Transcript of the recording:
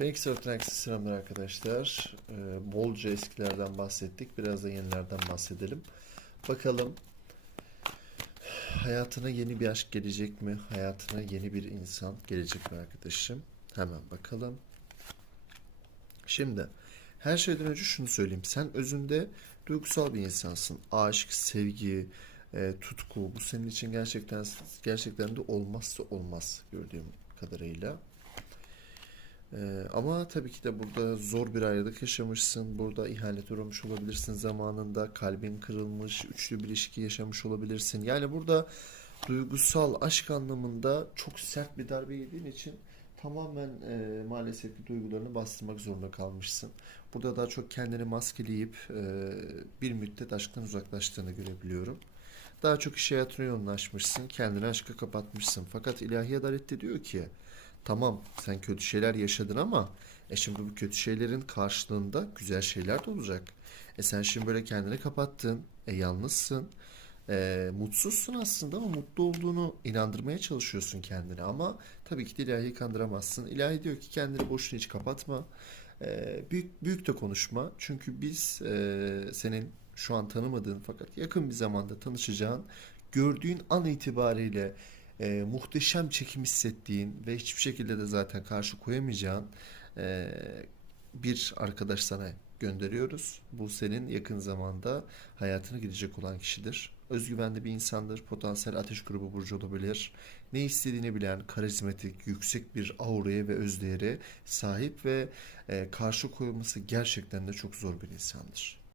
Phoenix Örtüneksi selamlar arkadaşlar. Ee, bolca eskilerden bahsettik. Biraz da yenilerden bahsedelim. Bakalım hayatına yeni bir aşk gelecek mi? Hayatına yeni bir insan gelecek mi arkadaşım? Hemen bakalım. Şimdi her şeyden önce şunu söyleyeyim. Sen özünde duygusal bir insansın. Aşk, sevgi, e, tutku bu senin için gerçekten gerçekten de olmazsa olmaz gördüğüm kadarıyla. Ee, ama tabii ki de burada zor bir ayrılık yaşamışsın. Burada ihanet uğramış olabilirsin zamanında. Kalbin kırılmış, üçlü bir ilişki yaşamış olabilirsin. Yani burada duygusal aşk anlamında çok sert bir darbe yediğin için tamamen e, maalesef ki duygularını bastırmak zorunda kalmışsın. Burada daha çok kendini maskeleyip e, bir müddet aşktan uzaklaştığını görebiliyorum. Daha çok iş hayatına yoğunlaşmışsın, kendini aşka kapatmışsın. Fakat ilahi adalet de diyor ki Tamam sen kötü şeyler yaşadın ama e şimdi bu kötü şeylerin karşılığında güzel şeyler de olacak. E sen şimdi böyle kendini kapattın. E yalnızsın. E, mutsuzsun aslında ama mutlu olduğunu inandırmaya çalışıyorsun kendine. Ama tabii ki de ilahiyi kandıramazsın. İlahi diyor ki kendini boşuna hiç kapatma. E, büyük büyük de konuşma. Çünkü biz e, senin şu an tanımadığın fakat yakın bir zamanda tanışacağın, gördüğün an itibariyle e, muhteşem çekim hissettiğin ve hiçbir şekilde de zaten karşı koyamayacağın e, bir arkadaş sana gönderiyoruz. Bu senin yakın zamanda hayatına gidecek olan kişidir. Özgüvenli bir insandır. Potansiyel ateş grubu burcu olabilir. Ne istediğini bilen, karizmatik, yüksek bir auraya ve özdeğere sahip ve e, karşı koyulması gerçekten de çok zor bir insandır.